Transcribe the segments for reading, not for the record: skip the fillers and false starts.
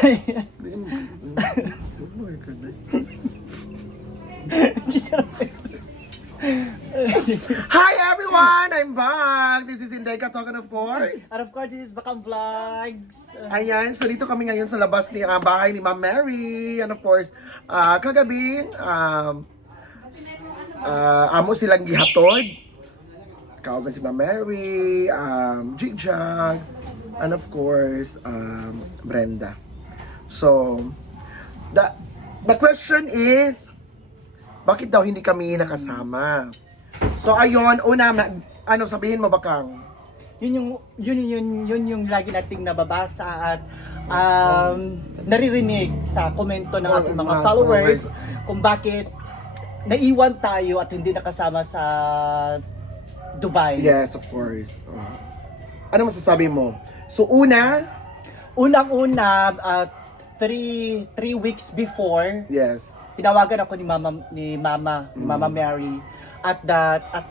Hi everyone! I'm back! This is Inday Katokan, of course. And of course, this is Bakang Vlogs. Ayan, so dito kami ngayon sa labas ni bahay ni Ma'am Mary. And of course, kagabi, amo silang gihatod. Kauban si Ma'am Mary, Jigjag, and of course, Brenda. So, the question is, bakit daw hindi kami nakasama? So ayun, una, ano sabihin mo Bakang? Yun yung lagi nating nababasa at naririnig sa komento ng ating mga followers kung bakit naiwan tayo at hindi nakasama sa Dubai. Yes, of course. Ano masasabi mo? So Unang-una, 3 weeks before, yes. tinawagan ako ni Mama Mary at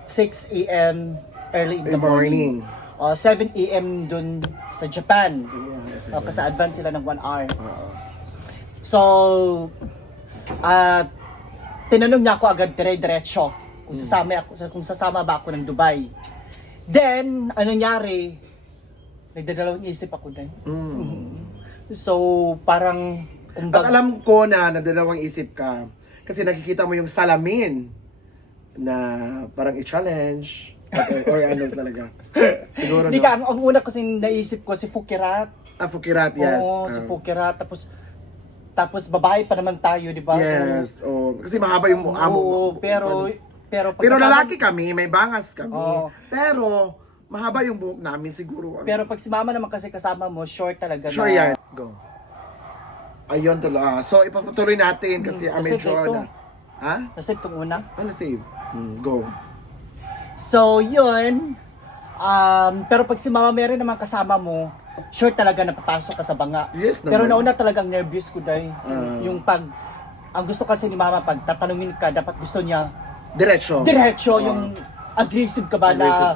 6 a.m. early in the morning. 7 a.m. dun sa Japan. Kasi advance sila ng 1 hour. So, tinanong niya ako agad dire-diretso kung sasama ba ako ng Dubai. Then, ano nangyari? Nagdadalawang isip ako din. So, parang at alam ko na nagdadalawang isip ka kasi nakikita mo yung salamin na parang i-challenge or ano talaga. Siguro hindi ka, ang una kasi naisip ko si Fukirat. Fukirat, yes. Oo, si Fukirat. Tapos babae pa naman tayo, di ba? Yes, kasi mahaba yung amo. Pero lalaki kami, may bangas kami. Pero mahaba yung buhok namin siguro. Pero pag si Mama naman kasi kasama mo, short talaga. Sure yan. Go. Ayun talaga. So ipapatuloy natin kasi medyo na. Ha? Nasave itong una? Save. Go. So, yun. Pero pag si Mama Mary naman kasama mo, sure talaga napapasok ka sa banga. Yes, pero naman. nauna talagang nervous ko dahil yung ang gusto kasi ni Mama, pag tatanungin ka, dapat gusto niya Diretso. Yung aggressive ka ba na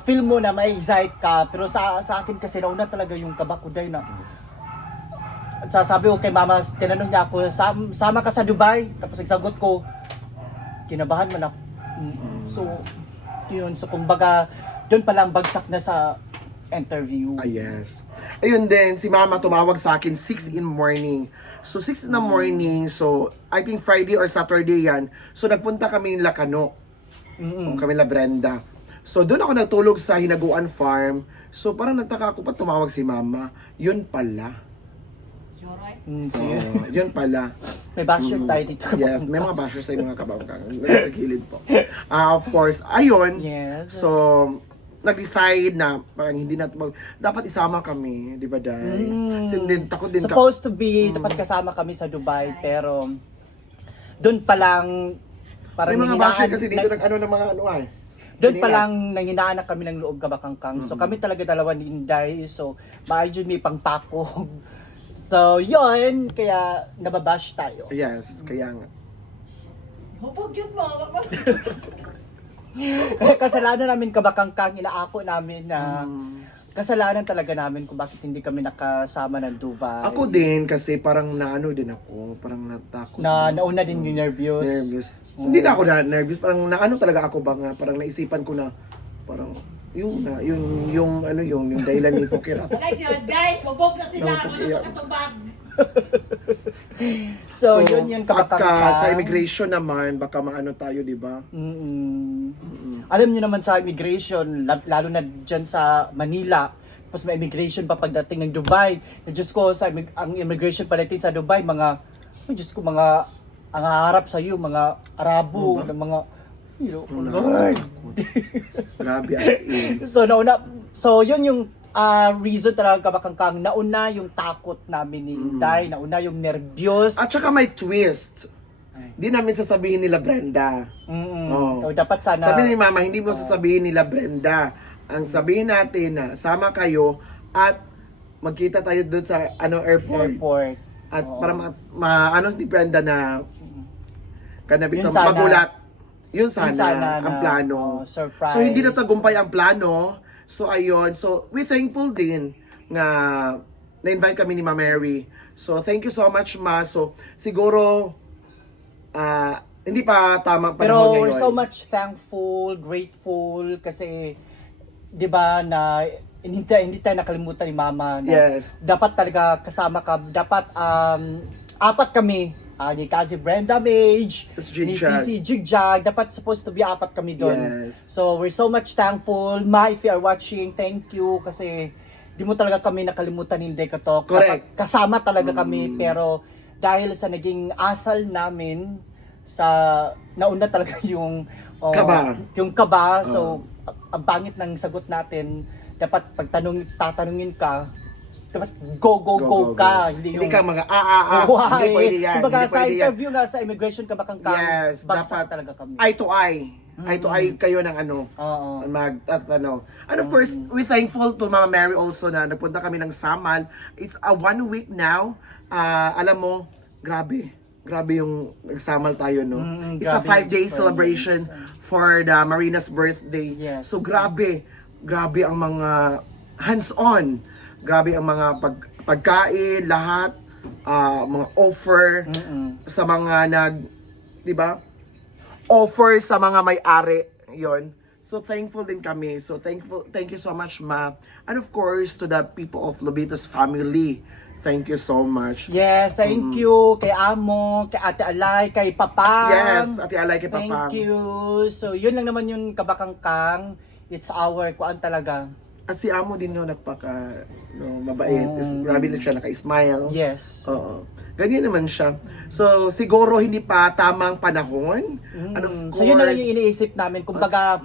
feel mo na ma-excite ka. Pero sa akin kasi nauna talaga yung kaba ko dahil na sabi ko kay Mama, tinanong niya ako, sama ka sa Dubai? Tapos nagsagot ko, kinabahan man ako. So, yun. So, kumbaga, doon palang bagsak na sa interview. Yes. Ayun din, si Mama tumawag sa akin 6 in morning. So, 6 in the morning, so, I think Friday or Saturday yan. So, nagpunta kami ng Lacano. Kami na Brenda. So, doon ako nagtulog sa Hinaguan Farm. So, parang nagtaka ako pa tumawag si Mama. Yun pala. Yun pala. May basher tayo dito. Yes, may mga bashers sa mga kabangkang. Sa gilid po. Of course, ayun. Yes. So, nag-decide na parang hindi na dapat isama kami, di ba, Day? Takot din supposed to be, dapat kasama kami sa Dubai, pero doon pa lang parang may mga basher kasi dito ng mga ano ay. Doon pa lang nanginaan na kami ng loob kabakangkang. So kami talaga dalawa ni Inday. So maayos may pangpakog. So yun, kaya nababash tayo. Yes, kaya nga. Hupog yun mo. Kasalanan namin kabakangkang, inaako namin na kasalanan talaga namin kung bakit hindi kami nakasama ng Dubai. Ako din kasi parang naano din ako, parang natakot. Nauna din yung nervous. Hindi na ako nervous, parang naano talaga ako ba nga, parang naisipan ko na parang yung dahilan ni Fukira. Like yun, guys, hubog na sila. Ano katubag? So yun kabakangkang. Sa immigration naman, baka maano tayo, di ba? Alam niyo naman sa immigration, lalo na dyan sa Manila, tapos may immigration pa pagdating ng Dubai. Diyos ko, ang immigration palating sa Dubai, mga ang harap sa iyo, mga Arabo, mga, Lord. Grabe as in. So yun yung reason talaga kabakangkang, nauna yung takot namin ni Inday, nauna yung nervyos. At saka may twist. Hindi namin sasabihin nila Brenda. So, dapat sana sabi ni Mama, hindi mo sasabihin nila Brenda. Ang sabihin natin na sama kayo at magkita tayo doon sa airport. At para ano ni Brenda na magulat. Yun sana ang plano. Surprise. So hindi na tagumpay ang plano. So ayun, so we thankful din nga na-invite kami ni Ma Mary. So, thank you so much, Ma. So, siguro, hindi pa tamang Pero panahon ngayon. we're so much thankful, grateful kasi 'di ba na hindi tayo nakalimutan ni Mama na Yes. dapat talaga kasama ka. Dapat apat kami. Ni Kasi Brenda Mage, It's ni Jigjag. Cici Jigjag, dapat supposed to be apat kami doon. Yes. So we're so much thankful. Ma, if you are watching, thank you kasi di mo talaga kami nakalimutan ni Dekatok. Correct. Kasama talaga kami pero dahil sa naging asal namin sa nauna talaga yung Kaba. yung kaba, so ang pangit ng sagot natin, dapat tatanungin ka, dapat go ka, hindi yung Hindi ka mga why? hindi pwede yan. Kumbaga Hindi sa pwede yan. interview nga sa immigration ka bakang Yes, bagsak dapat talaga kami. Eye to eye. Eye to eye kayo ng ano. Oo. And of course, we're thankful to Mama Mary also na nagpunta kami ng Samal. It's a 1 week now. Alam mo, grabe yung nagsamal tayo, no? It's a grabe 5-day experience. celebration for the Marina's birthday. Yes. So grabe ang mga hands-on. Grabe ang mga pagkain, lahat, mga offer sa mga di ba? Offer sa mga may-ari, yon. So thankful din kami. So thank you so much, Ma. And of course, to the people of Lobitos family. Thank you so much. Yes, thank you kay Amo, kay Ate Alay, kay Papang. Yes, Ate Alay kay Papang. Thank you. So, yun lang naman yung kabakangkang. It's our kuan talaga. At si Amo din no, mabait. Grabe na siya, naka-smile. Yes. Oo. Ganyan naman siya. So, siguro hindi pa tamang panahon. And of course, So, yun na lang yung iniisip namin. Kumbaga,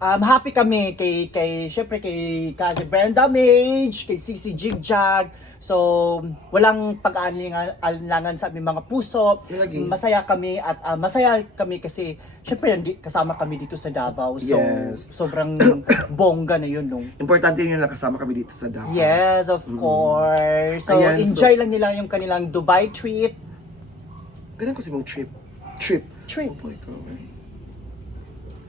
happy kami kay syempre kay Kasi Brenda Mage, kay Cici Jigjag. So, walang pag-aalinlangan sa aming mga puso. Lagi. Masaya kami at masaya kami kasi syempre kasama kami dito sa Davao. So, Yes. sobrang bongga na yun nung. importante yun yung nakasama kami dito sa Davao. Yes, of course. So, Ayan, enjoy lang nila yung kanilang Dubai trip. Ganun ko si mong trip. Trip. Oh my God.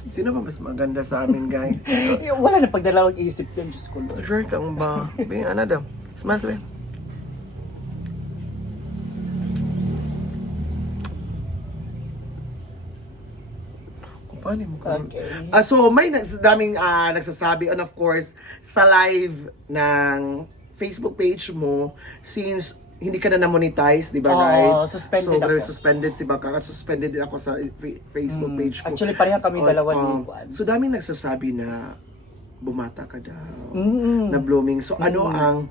Sino ba mas maganda sa amin, guys? Wala na pagdalawang isip yun, Diyos ko. Lord. Sure kang ba? Bing, ano daw? Smash ba? Paano mo ka? Okay. So may daming nagsasabi, and of course sa live ng Facebook page mo, since hindi ka na na-monetize, di ba, Oo, guys? suspended so, very ako. suspended si Baka. Suspended din ako sa Facebook page ko. Actually, pareha kami dalawa Oo. ni Juan. So daming nagsasabi na bumata ka daw, Mm. na blooming. So ano ang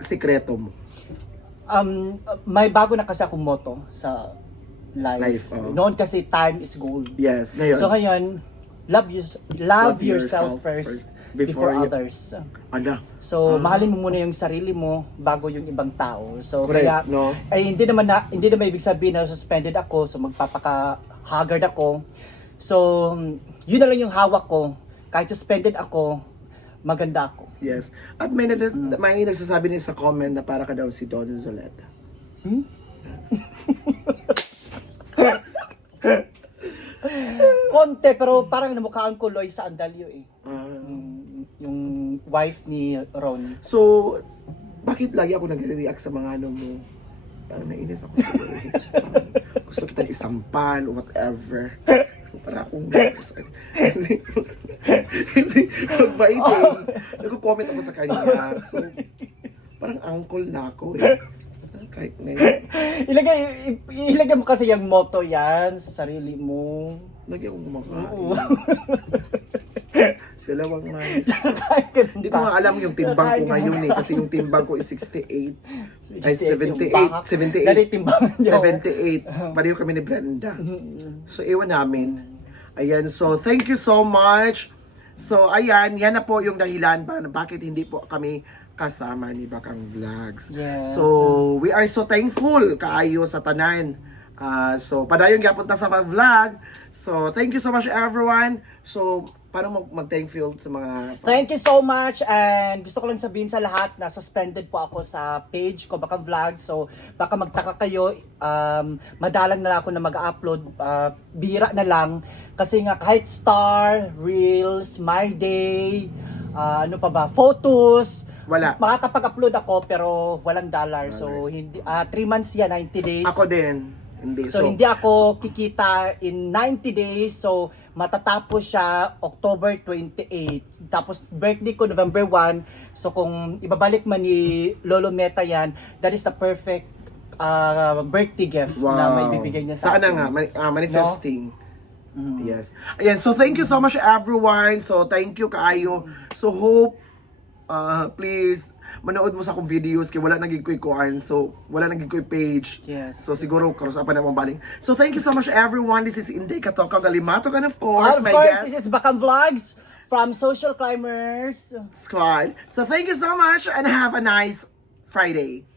sikreto mo? May bago na kasi akong motto sa life. Life, oo. Noon kasi time is gold. Yes, ngayon. So ngayon, love yourself first before you- others. Ano? So mahalin mo muna yung sarili mo bago yung ibang tao. So Correct, kaya no? ay hindi naman ibig sabihin na suspended ako, so magpapaka-haggard ako. So yun na lang yung hawak ko. Kahit suspended ako, maganda ako. Yes. At may nagsasabi din sa comment na para ka daw si Don Zoleta. Konti, pero parang namukhaan ko Loy sa Andalio eh. Ah. Yung wife ni Ron. So, bakit lagi ako nagre-react sa mga ano mo? Parang nainis ako sa iyo. Gusto kita isampal or whatever. Para akong kasi magbait eh. Nagko-comment ako sa kanya. So, parang uncle na ako eh. Kahit ngayon. Ilagay mo kasi yung motto yan sa sarili mo. Lagi akong kumakain. Oo. Dalawang rice. Kahit ganun Hindi ko ka. nga alam yung timbang ko Kahit ngayon eh. Kasi yung timbang ko is 68. Ay, 68 yung baka. 78. Dali timbangan niyo. 78. Pareho kami ni Brenda. So, ewan namin. Ayan, so thank you so much. So, ayan, yan na po yung dahilan ba na bakit hindi po kami kasama ni Bakang Vlogs. Yes. So, we are so thankful kaayo sa tanan. So, padayon gyapon ta sa vlog. So, thank you so much everyone. So, paano mag-thank you sa mga Thank you so much, and gusto ko lang sabihin sa lahat na suspended po ako sa page ko, Baka Vlog. So baka magtaka kayo, madalang na lang ako na mag-upload, bira na lang. Kasi nga kahit star, reels, my day, ano pa ba, photos, Wala. Makakapag-upload ako pero walang dollar. So hindi 3 months yan, 90 days. Ako din. Hindi. So, hindi ako kikita in 90 days. So, matatapos siya October 28. Tapos, birthday ko November 1. So, kung ibabalik man ni Lolo Meta yan, that is the perfect birthday gift na may bibigay niya sa Saan na akin. nga, manifesting. Yes. Ayan, so thank you so much everyone. So, thank you kaayo. So, hope, please, manood mo sa akong videos kay wala naging ko'y kuan. So, wala naging ko'y page. Yes. So, siguro, karusapan na mong baling. So, thank you so much everyone. This is Inday Katokang Galimatok and of course, Of my course, guest this is Bakang Vlogs from Social Climbers. squad. So, thank you so much and have a nice Friday.